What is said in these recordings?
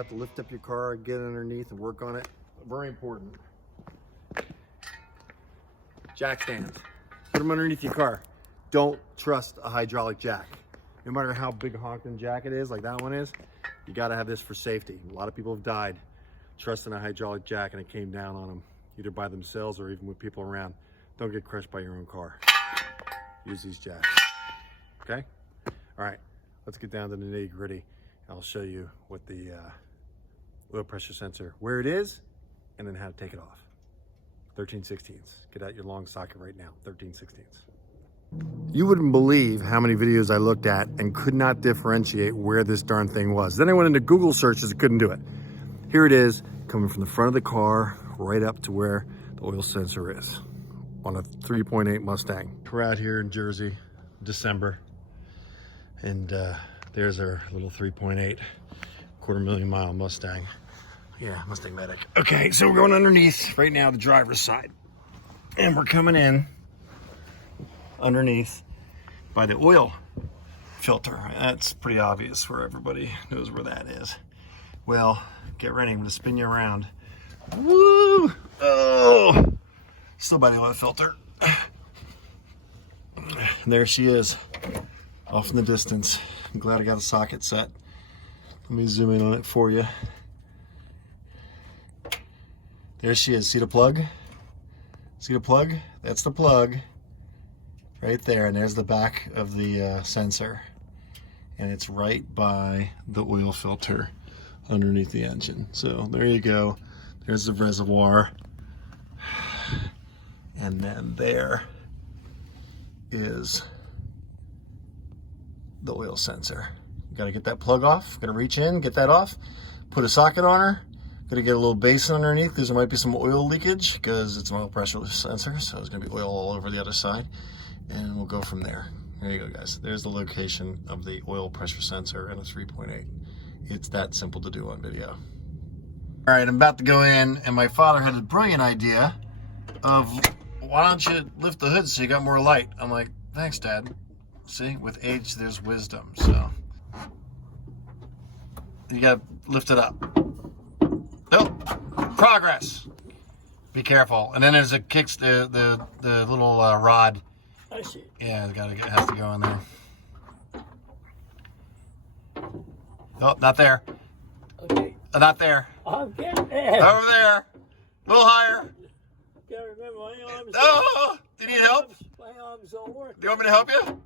about to lift up your car, get underneath and work on it. Very important. Jack stands. Put them underneath your car. Don't trust a hydraulic jack. No matter how big a honking jack it is, like that one is, you gotta have this for safety. A lot of people have died trusting a hydraulic jack and it came down on them, either by themselves or even with people around. Don't get crushed by your own car. Use these jacks, okay? All right, let's get down to the nitty gritty. I'll show you what the oil pressure sensor, where it is, and then how to take it off. 13/16. Get out your long socket right now, 13/16. You wouldn't believe how many videos I looked at and could not differentiate where this darn thing was. Then I went into Google searches and couldn't do it. Here it is, coming from the front of the car right up to where the oil sensor is on a 3.8 Mustang. We're out here in Jersey, December, and there's our little 3.8 quarter-million-mile Mustang. Yeah, MustangMedic. Okay, so we're going underneath right now, the driver's side, and we're coming in underneath by the oil filter. That's pretty obvious where everybody knows where that is. Well, get ready, I'm gonna spin you around. Woo! Oh! Still by the oil filter. And there she is, off in the distance. I'm glad I got a socket set. Let me zoom in on it for you. There she is, see the plug? See the plug? That's the plug. Right there, and there's the back of the sensor. And it's right by the oil filter underneath the engine. So there you go. There's the reservoir. And then there is the oil sensor. You gotta get that plug off. Gotta reach in, get that off, put a socket on her. Gotta get a little basin underneath because there might be some oil leakage because it's an oil pressure sensor. So there's gonna be oil all over the other side. And we'll go from there. There you go, guys. There's the location of the oil pressure sensor and a 3.8. It's that simple to do on video. All right, I'm about to go in, and my father had a brilliant idea of, why don't you lift the hood so you got more light? I'm like, thanks, Dad. See, with age, there's wisdom, so. You gotta lift it up. Nope, progress. Be careful. And then there's a kicks, the little rod. I see. Yeah, it has to go in there. Oh, not there. Okay. Not there. I'm getting there. Over there. A little higher. Gotta remember my arms. Oh, do you need help? My arms don't work. Do you want me to help you?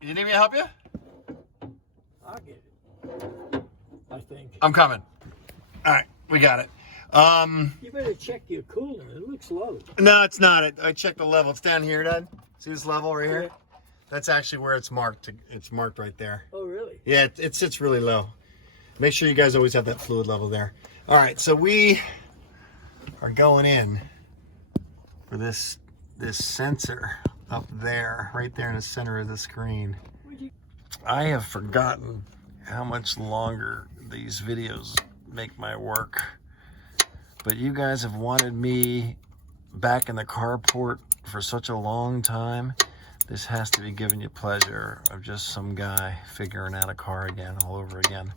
You need me to help you? I'll get it. I think. I'm coming. All right, we got it. You better check your cooler. It looks low. No, it's not. I checked the level. It's down here, Dad. See this level right here? Yeah. That's actually where it's marked. It's marked right there. Oh, really? Yeah, it sits really low. Make sure you guys always have that fluid level there. All right, so we are going in for this sensor up there, right there in the center of the screen. I have forgotten how much longer these videos make my work. But you guys have wanted me back in the carport for such a long time. This has to be giving you pleasure of just some guy figuring out a car again, all over again.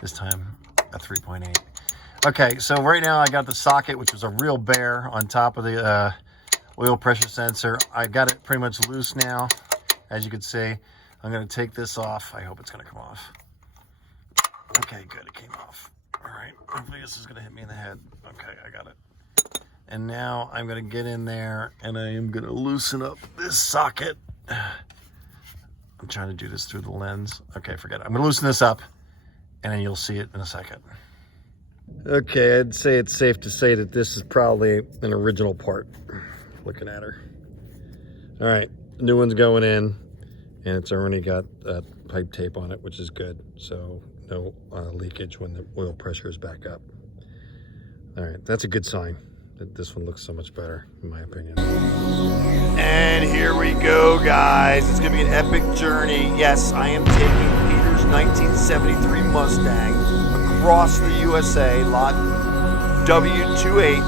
This time, a 3.8. Okay, so right now I got the socket, which was a real bear, on top of the oil pressure sensor. I got it pretty much loose now, as you can see. I'm gonna take this off. I hope it's gonna come off. Okay, good, it came off. All right, hopefully this is gonna hit me in the head. Okay, I got it. And now I'm gonna get in there and I am gonna loosen up this socket. I'm trying to do this through the lens. Okay, forget it. I'm gonna loosen this up and then you'll see it in a second. Okay, I'd say it's safe to say that this is probably an original part. Looking at her. All right, new one's going in and it's already got pipe tape on it, which is good. So no leakage when the oil pressure is back up. All right, that's a good sign. This one looks so much better, in my opinion. And here we go, guys. It's gonna be an epic journey. Yes, I am taking Peter's 1973 Mustang across the USA, lot W28,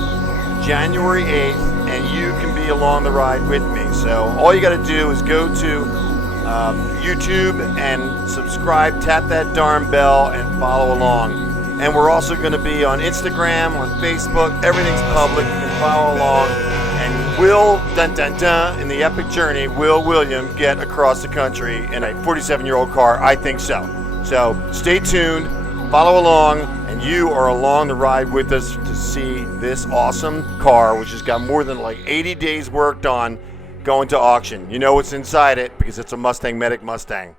January 8th, and you can be along the ride with me. So all you gotta do is go to YouTube and subscribe, tap that darn bell, and follow along. And we're also going to be on Instagram, on Facebook. Everything's public. You can follow along. And will, dun dun dun, in the epic journey, will William get across the country in a 47-year-old car? I think so. So stay tuned, follow along, and you are along the ride with us to see this awesome car, which has got more than like 80 days worked on, going to auction. You know what's inside it because it's a MustangMedic Mustang.